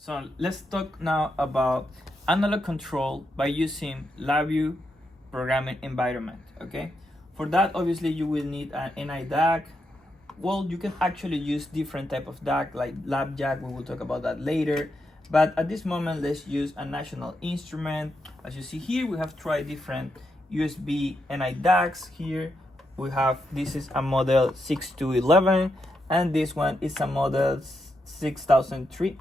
So let's talk now about analog control by using Labview programming environment. Okay, for that obviously you will need an NI DAQ. Well, you can actually use different type of DAQ like LabJack. We will talk about that later, but at this moment let's use a national instrument. As you see here, we have tried different USB NI DAQs. Here we have, this is a model 6211 and this one is a model 6003.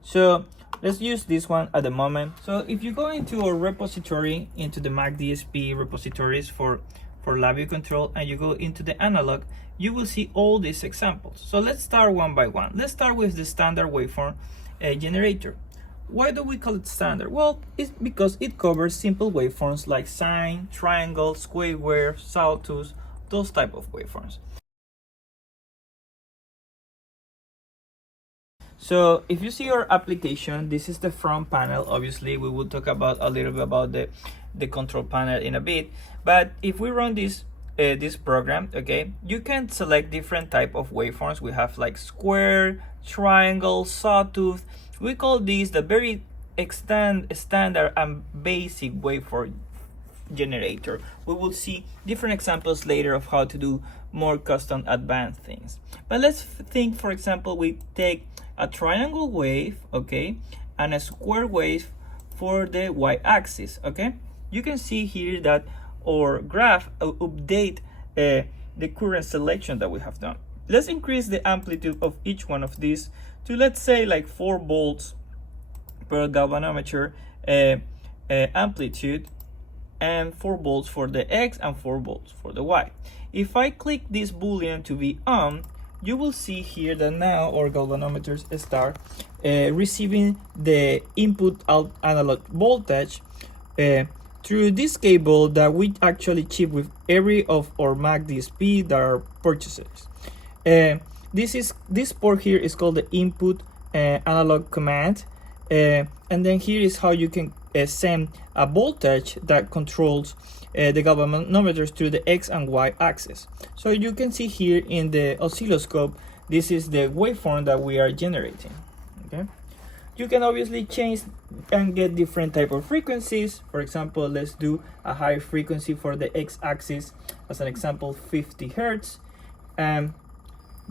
So let's use this one at the moment. So if you go into our repository, into the Mac DSP repositories for Labview control, and you go into the analog, you will see all these examples. So let's start one by one. Let's start with the standard waveform generator. Why do we call it standard? Well, it's because it covers simple waveforms like sine, triangle, square wave, sawtooth, those type of waveforms. So if you see your application, this is the front panel. Obviously we will talk about a little bit about the control panel in a bit, but if we run this program, okay, you can select different type of waveforms. We have like square, triangle, sawtooth. We call these the very standard and basic waveform generator. We will see different examples later of how to do more custom advanced things. But let's think, for example, we take a triangle wave, okay, and a square wave for the y-axis, okay. You can see here that our graph update the current selection that we have done. Let's increase the amplitude of each one of these to, let's say, like 4 volts per galvanometer amplitude, and 4 volts for the X and 4 volts for the Y. If I click this boolean to be on, you will see here that now our galvanometers start receiving the input out analog voltage through this cable that we actually chip with every of our Mac DSP that are purchases. This port here is called the input analog command, and then here is how you can send a voltage that controls the galvanometers to the X and Y axis. So you can see here in the oscilloscope, this is the waveform that we are generating. Okay, you can obviously change and get different type of frequencies. For example, let's do a high frequency for the X axis, as an example 50 Hertz.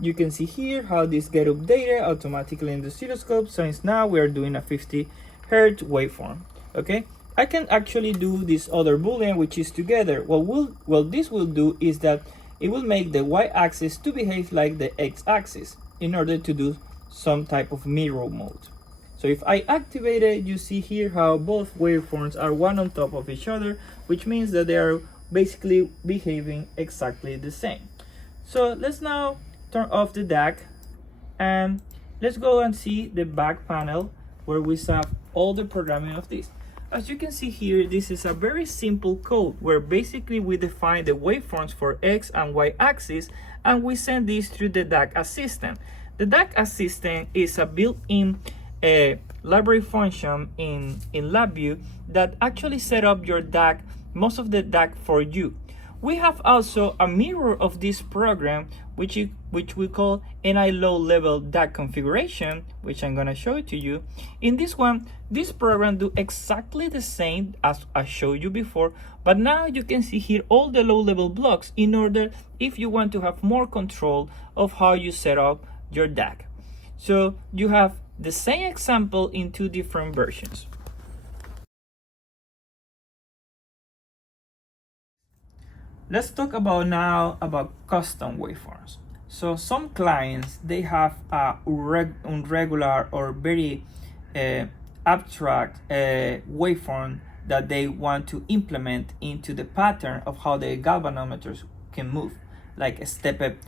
You can see here how this get updated automatically in the oscilloscope, since now we are doing a 50 Hertz waveform. Okay, I can actually do this other boolean, which is together. What this will do is that it will make the y-axis to behave like the x-axis in order to do some type of mirror mode. So if I activate it, you see here how both waveforms are one on top of each other, which means that they are basically behaving exactly the same. So let's now turn off the DAQ and let's go and see the back panel where we have all the programming of this. As you can see here, this is a very simple code where basically we define the waveforms for X and Y axis, and we send this through the DAQ assistant. The DAQ assistant is a built-in library function in Labview that actually set up your DAQ, most of the DAQ for you. We have also a mirror of this program, which we call NI low level DAQ configuration, which I'm gonna show it to you. In this one, this program do exactly the same as I showed you before, but now you can see here all the low level blocks in order if you want to have more control of how you set up your DAQ. So you have the same example in 2 different versions. Let's talk now about custom waveforms. So some clients, they have a irregular or very abstract waveform that they want to implement into the pattern of how the galvanometers can move, like a stepped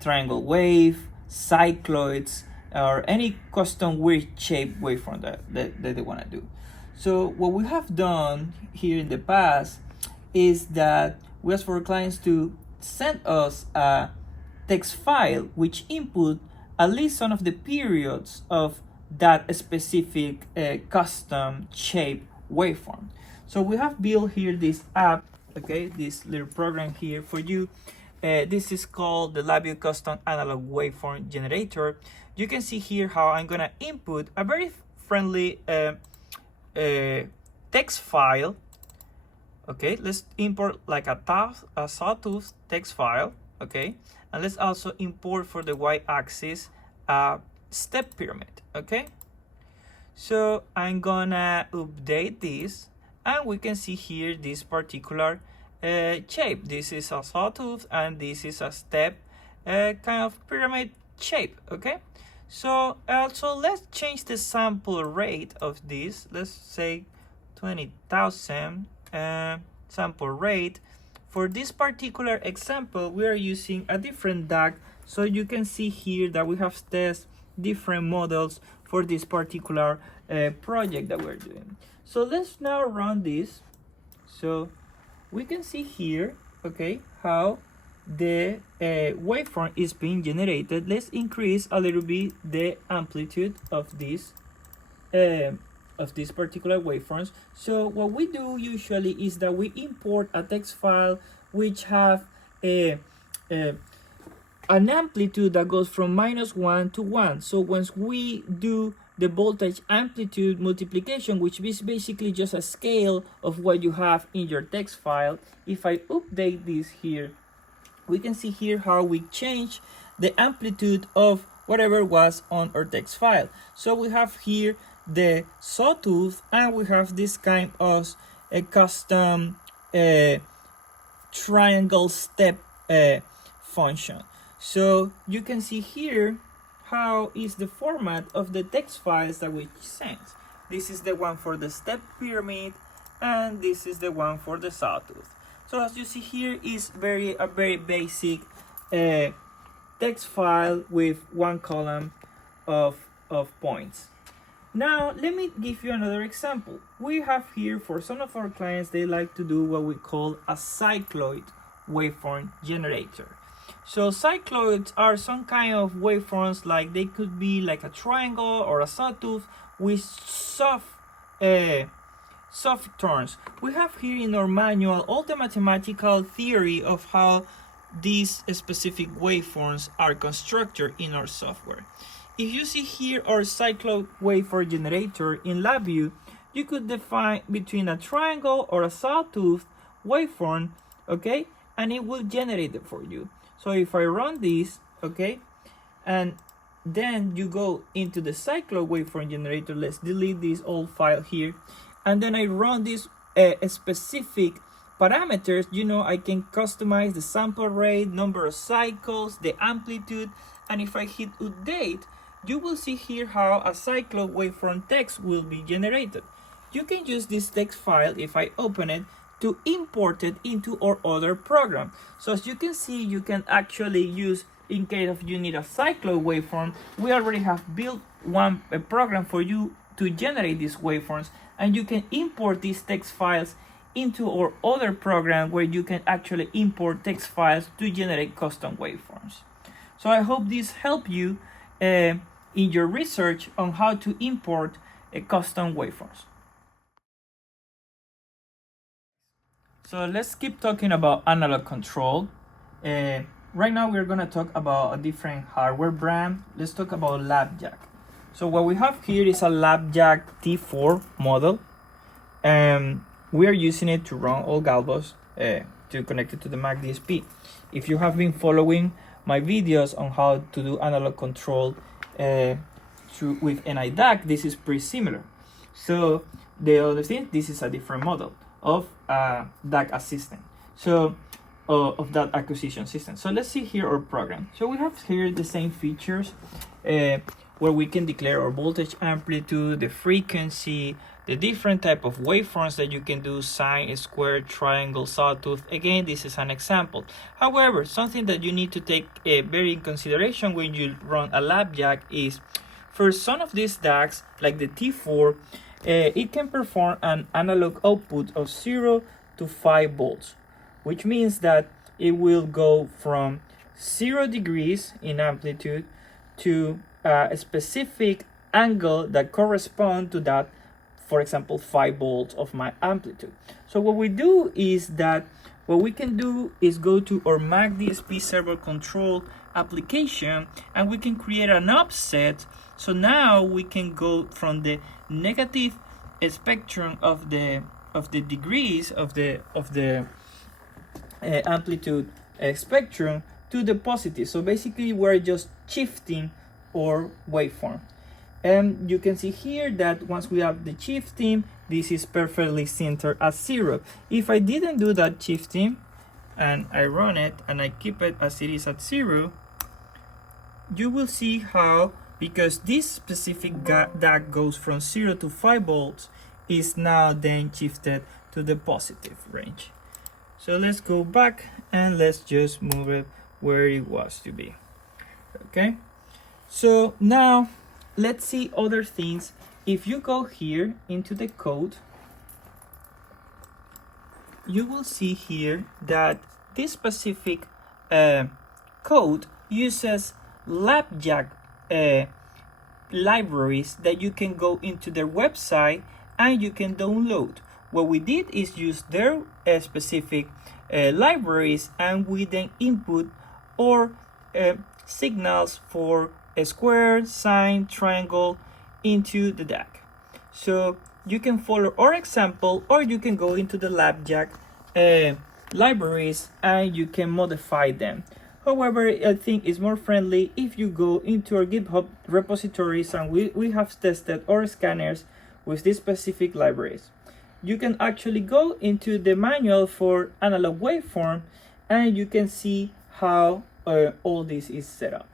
triangle wave, cycloids, or any custom weird shape waveform that they want to do. So what we have done here in the past is that we ask for clients to send us a text file which input at least some of the periods of that specific custom shape waveform. So we have built here this app, okay, this little program here for you This is called the Labview custom analog waveform generator. You can see here how I'm gonna input a very friendly text file. Okay, let's import like a sawtooth text file. Okay, and let's also import for the y-axis a step pyramid. Okay, so I'm gonna update this, and we can see here this particular shape. This is a sawtooth and this is a step kind of pyramid shape. Okay, so also let's change the sample rate of this. Let's say 20,000 sample rate. For this particular example, we are using a different DAQ, so you can see here that we have tested different models for this particular project that we're doing. So let's now run this. So we can see here, okay, how the waveform is being generated. Let's increase a little bit the amplitude of this particular waveforms. So what we do usually is that we import a text file which have an amplitude that goes from -1 to 1. So once we do the voltage amplitude multiplication, which is basically just a scale of what you have in your text file, if I update this here, we can see here how we change the amplitude of whatever was on our text file. So we have here the sawtooth, and we have this kind of a custom triangle step function. So you can see here how is the format of the text files that we sent. This is the one for the step pyramid, and this is the one for the sawtooth. So as you see here is a very basic text file with one column of points. Now let me give you another example. We have here, for some of our clients, they like to do what we call a cycloid waveform generator. So cycloids are some kind of waveforms, like they could be like a triangle or a sawtooth with soft turns. We have here in our manual all the mathematical theory of how these specific waveforms are constructed in our software. If you see here our Cycloid waveform generator in Labview, you could define between a triangle or a sawtooth waveform, okay, and it will generate it for you. So if I run this, okay, and then you go into the Cycloid waveform generator, let's delete this old file here, and then I run this specific parameters, you know, I can customize the sample rate, number of cycles, the amplitude, and if I hit update, you will see here how a Cycloid waveform text will be generated. You can use this text file, if I open it, to import it into our other program. So as you can see, you can actually use, in case of you need a Cycloid waveform, we already have built a program for you to generate these waveforms, and you can import these text files into our other program where you can actually import text files to generate custom waveforms. So I hope this helped you in your research on how to import a custom waveforms. So let's keep talking about analog control. Right now we're going to talk about a different hardware brand. Let's talk about LabJack. So what we have here is a LabJack T4 model. We are using it to run all Galvos to connect it to the Mac DSP. If you have been following my videos on how to do analog control with NI DAQ, this is pretty similar. So the other thing, this is a different model of DAQ assistant. So of that acquisition system. So let's see here our program. So we have here the same features where we can declare our voltage amplitude, the frequency, the different type of waveforms that you can do, sine, square, triangle, sawtooth. Again, this is an example. However, something that you need to take very in consideration when you run a LabJack is, for some of these DAQs, like the T4, it can perform an analog output of 0 to 5 volts, which means that it will go from 0 degrees in amplitude to a specific angle that corresponds to that, for example, 5 volts of my amplitude. So what we do is that what we can do is go to our Mac DSP server control application, and we can create an offset. So now we can go from the negative spectrum of the degrees of the amplitude spectrum to the positive. So basically we're just shifting our waveform. And you can see here that once we have the shifting, this is perfectly centered at 0. If I didn't do that shifting and I run it and I keep it as it is at 0, you will see how, because this specific DAQ goes from 0 to 5 volts, is now then shifted to the positive range. So let's go back and let's just move it where it was to be. Okay, so now let's see other things. If you go here into the code, you will see here that this specific code uses LabJack libraries that you can go into their website and you can download. What we did is use their specific libraries, and we then input or signals for a square, sine, triangle into the DAQ. So you can follow our example, or you can go into the LabJack libraries and you can modify them. However, I think it's more friendly if you go into our GitHub repositories, and we have tested our scanners with these specific libraries. You can actually go into the manual for analog waveform and you can see how all this is set up.